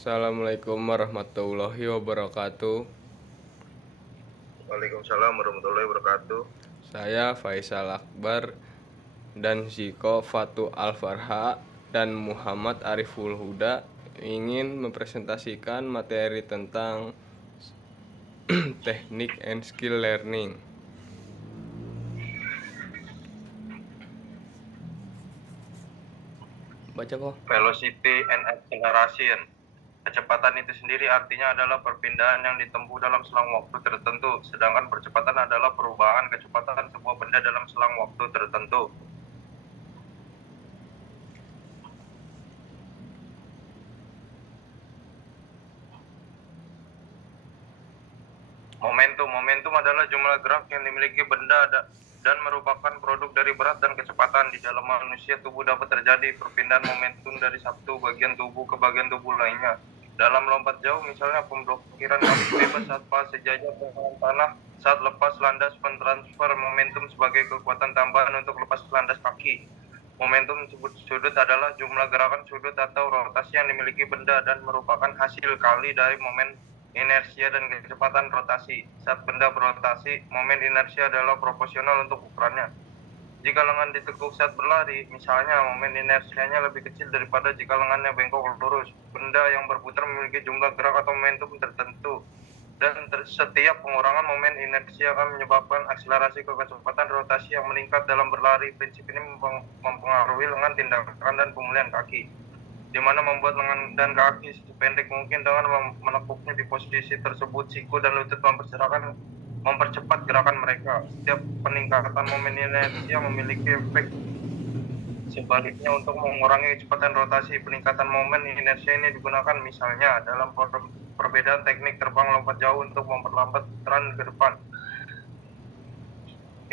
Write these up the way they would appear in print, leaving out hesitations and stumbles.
Assalamualaikum warahmatullahi wabarakatuh. Waalaikumsalam warahmatullahi wabarakatuh. Saya Faisal Akbar dan Ziko Fatu Alfarha dan Muhammad Ariful Huda ingin mempresentasikan materi tentang teknik and skill learning. Baca kok. Velocity and acceleration. Kecepatan itu sendiri artinya adalah perpindahan yang ditempuh dalam selang waktu tertentu, sedangkan percepatan adalah perubahan kecepatan sebuah benda dalam selang waktu tertentu. Momentum adalah jumlah gerak yang dimiliki benda dan merupakan produk dari berat dan kecepatan. Di dalam manusia, tubuh dapat terjadi perpindahan momentum dari satu bagian tubuh ke bagian tubuh lainnya. Dalam lompat jauh, misalnya pemblokiran kaki bebas saat fase jajah dengan tanah, saat lepas landas, mentransfer momentum sebagai kekuatan tambahan untuk lepas landas kaki. Momentum sudut adalah jumlah gerakan sudut atau rotasi yang dimiliki benda dan merupakan hasil kali dari momen inersia dan kecepatan rotasi. Saat benda berotasi, momen inersia adalah proporsional untuk ukurannya. Jika lengan ditekuk saat berlari, misalnya, momen inersianya lebih kecil daripada jika lengannya bengkok lurus. Benda yang berputar memiliki jumlah gerak atau momentum tertentu, dan setiap pengurangan momen inersia akan menyebabkan akselerasi kecepatan rotasi yang meningkat dalam berlari. Prinsip ini mempengaruhi lengan, tindakan, dan pemulihan kaki, di mana membuat lengan dan kaki sependek mungkin dengan menekuknya di posisi tersebut. Siku dan lutut mempercepat gerakan mereka. Setiap peningkatan momen inersia memiliki efek sebaliknya untuk mengurangi kecepatan rotasi. Peningkatan momen inersia ini digunakan misalnya dalam perbedaan teknik terbang lompat jauh untuk memperlambat tren ke depan.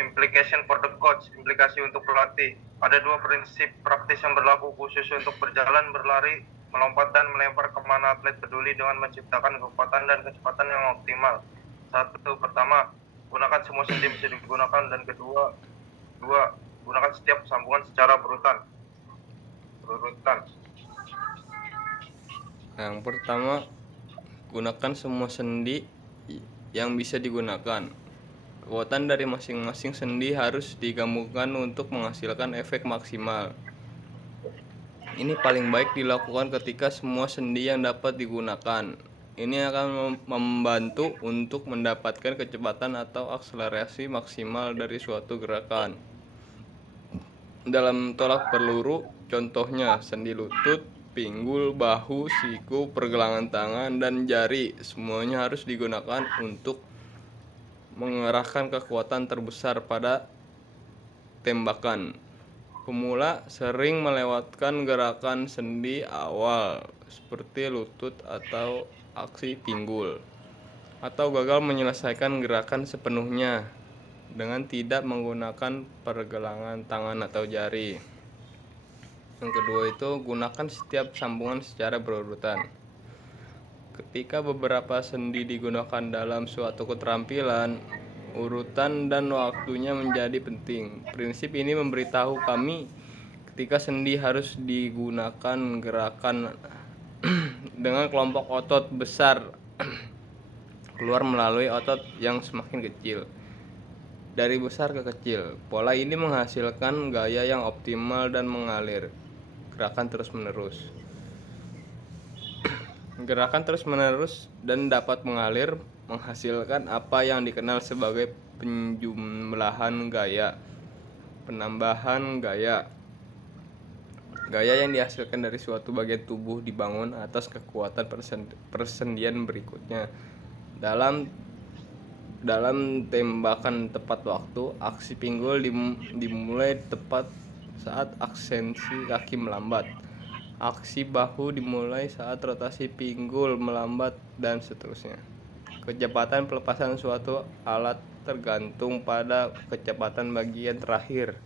Implication for the coach, implikasi untuk pelatih. Ada dua prinsip praktis yang berlaku khusus untuk berjalan, berlari, melompat, dan melempar kemana atlet peduli dengan menciptakan kekuatan dan kecepatan yang optimal. Pertama, gunakan semua sendi bisa digunakan, dan kedua, gunakan setiap sambungan secara berurutan. Yang pertama, gunakan semua sendi yang bisa digunakan. Kekuatan dari masing-masing sendi harus digabungkan untuk menghasilkan efek maksimal. Ini paling baik dilakukan ketika semua sendi yang dapat digunakan. Ini akan membantu untuk mendapatkan kecepatan atau akselerasi maksimal dari suatu gerakan. Dalam tolak peluru, contohnya sendi lutut, pinggul, bahu, siku, pergelangan tangan, dan jari, semuanya harus digunakan untuk mengerahkan kekuatan terbesar pada tembakan. Pemula sering melewatkan gerakan sendi awal seperti lutut atau aksi pinggul, atau gagal menyelesaikan gerakan sepenuhnya dengan tidak menggunakan pergelangan tangan atau jari. Yang kedua itu, gunakan setiap sambungan secara berurutan. Ketika beberapa sendi digunakan dalam suatu keterampilan, urutan dan waktunya menjadi penting. Prinsip ini memberitahu kami ketika sendi harus digunakan gerakan dengan kelompok otot besar keluar melalui otot yang semakin kecil. Dari besar ke kecil, pola ini menghasilkan gaya yang optimal dan mengalir. Gerakan terus-menerus. Gerakan terus-menerus dan dapat mengalir menghasilkan apa yang dikenal sebagai penjumlahan gaya, penambahan gaya. Gaya yang dihasilkan dari suatu bagian tubuh dibangun atas kekuatan persendian berikutnya. Dalam tembakan tepat waktu, aksi pinggul dimulai tepat saat aksensi kaki melambat. Aksi bahu dimulai saat rotasi pinggul melambat, dan seterusnya. Kecepatan pelepasan suatu alat tergantung pada kecepatan bagian terakhir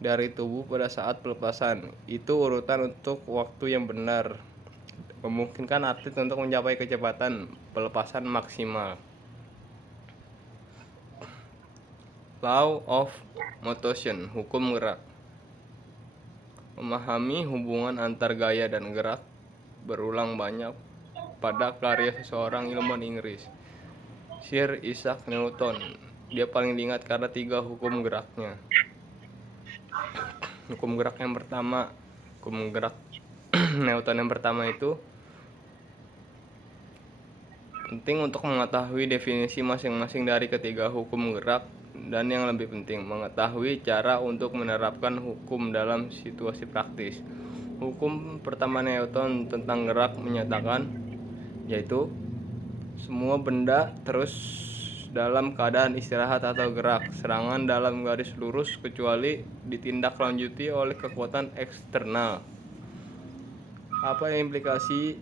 dari tubuh pada saat pelepasan. Itu urutan untuk waktu yang benar, memungkinkan atlet untuk mencapai kecepatan pelepasan maksimal. Law of motion, hukum gerak. Memahami hubungan antar gaya dan gerak berulang banyak pada karya seseorang ilmuwan Inggris, Sir Isaac Newton. Dia paling diingat karena 3 hukum geraknya. Hukum gerak yang pertama, hukum gerak Newton yang pertama itu penting untuk mengetahui definisi masing-masing dari ketiga hukum gerak, dan yang lebih penting, mengetahui cara untuk menerapkan hukum dalam situasi praktis. Hukum pertama Newton tentang gerak menyatakan, yaitu semua benda terus dalam keadaan istirahat atau gerak, serangan dalam garis lurus kecuali ditindaklanjuti oleh kekuatan eksternal. Apa implikasi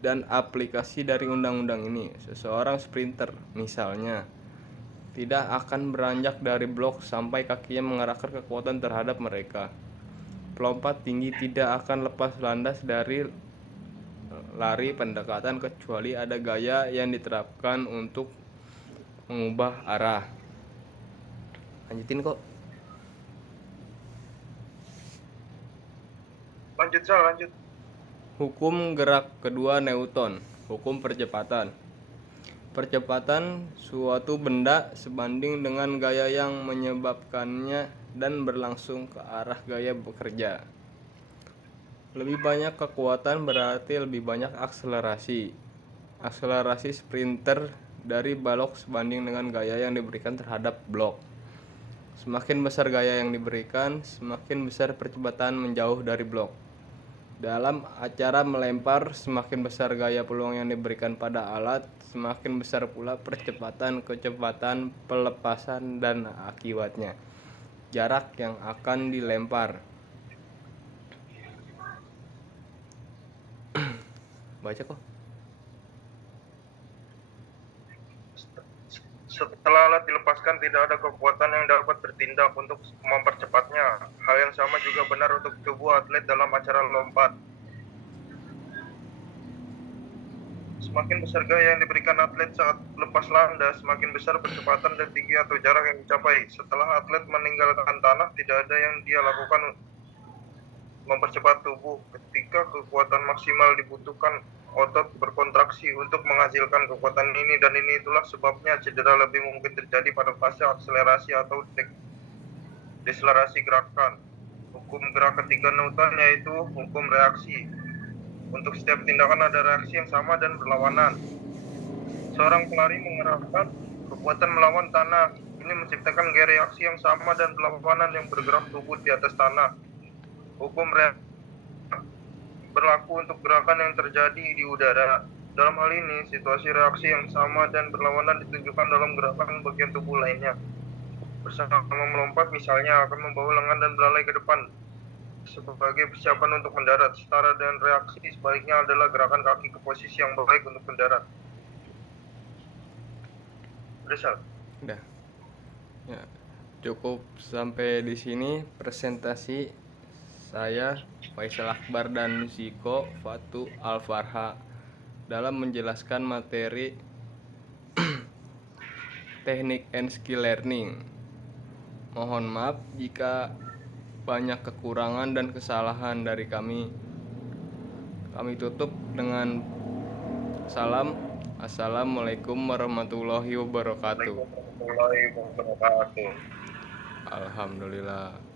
dan aplikasi dari undang-undang ini? Seseorang sprinter, misalnya, tidak akan beranjak dari blok sampai kakinya mengarahkan kekuatan terhadap mereka. Pelompat tinggi tidak akan lepas landas dari lari pendekatan kecuali ada gaya yang diterapkan untuk mengubah arah. Lanjutin kok. Lanjut. Hukum gerak kedua Newton, hukum percepatan. Percepatan suatu benda sebanding dengan gaya yang menyebabkannya dan berlangsung ke arah gaya bekerja. Lebih banyak kekuatan berarti lebih banyak akselerasi. Akselerasi sprinter dari balok sebanding dengan gaya yang diberikan terhadap blok. Semakin besar gaya yang diberikan, semakin besar percepatan menjauh dari blok. Dalam acara melempar, semakin besar gaya peluang yang diberikan pada alat, semakin besar pula kecepatan pelepasan dan akibatnya jarak yang akan dilempar. Baca kok. Setelah alat dilepaskan, tidak ada kekuatan yang dapat bertindak untuk mempercepatnya. Hal yang sama juga benar untuk tubuh atlet dalam acara lompat. Semakin besar gaya yang diberikan atlet saat lepas landas, semakin besar percepatan dan tinggi atau jarak yang dicapai. Setelah atlet meninggalkan tanah, tidak ada yang dia lakukan mempercepat tubuh. Ketika kekuatan maksimal dibutuhkan, otot berkontraksi untuk menghasilkan kekuatan ini, dan ini itulah sebabnya cedera lebih mungkin terjadi pada fase akselerasi atau deselerasi gerakan. Hukum gerak ketiga Newton yaitu hukum reaksi. Untuk setiap tindakan ada reaksi yang sama dan berlawanan. Seorang pelari mengerahkan kekuatan melawan tanah. Ini menciptakan gaya reaksi yang sama dan berlawanan yang bergerak tubuh di atas tanah. Hukum reaksi berlaku untuk gerakan yang terjadi di udara. Dalam hal ini, situasi reaksi yang sama dan berlawanan ditunjukkan dalam gerakan bagian tubuh lainnya. Bersama melompat misalnya akan membawa lengan dan belalai ke depan sebagai persiapan untuk mendarat. Setara dengan reaksi sebaliknya adalah gerakan kaki ke posisi yang baik untuk mendarat. Udah. Ya, cukup sampai di sini presentasi saya, Faisal Akbar dan Ziko Fatu Alfarha dalam menjelaskan materi teknik and skill learning. Mohon maaf jika banyak kekurangan dan kesalahan dari kami. Kami tutup dengan salam. Assalamualaikum warahmatullahi wabarakatuh. Alhamdulillah. Alhamdulillah.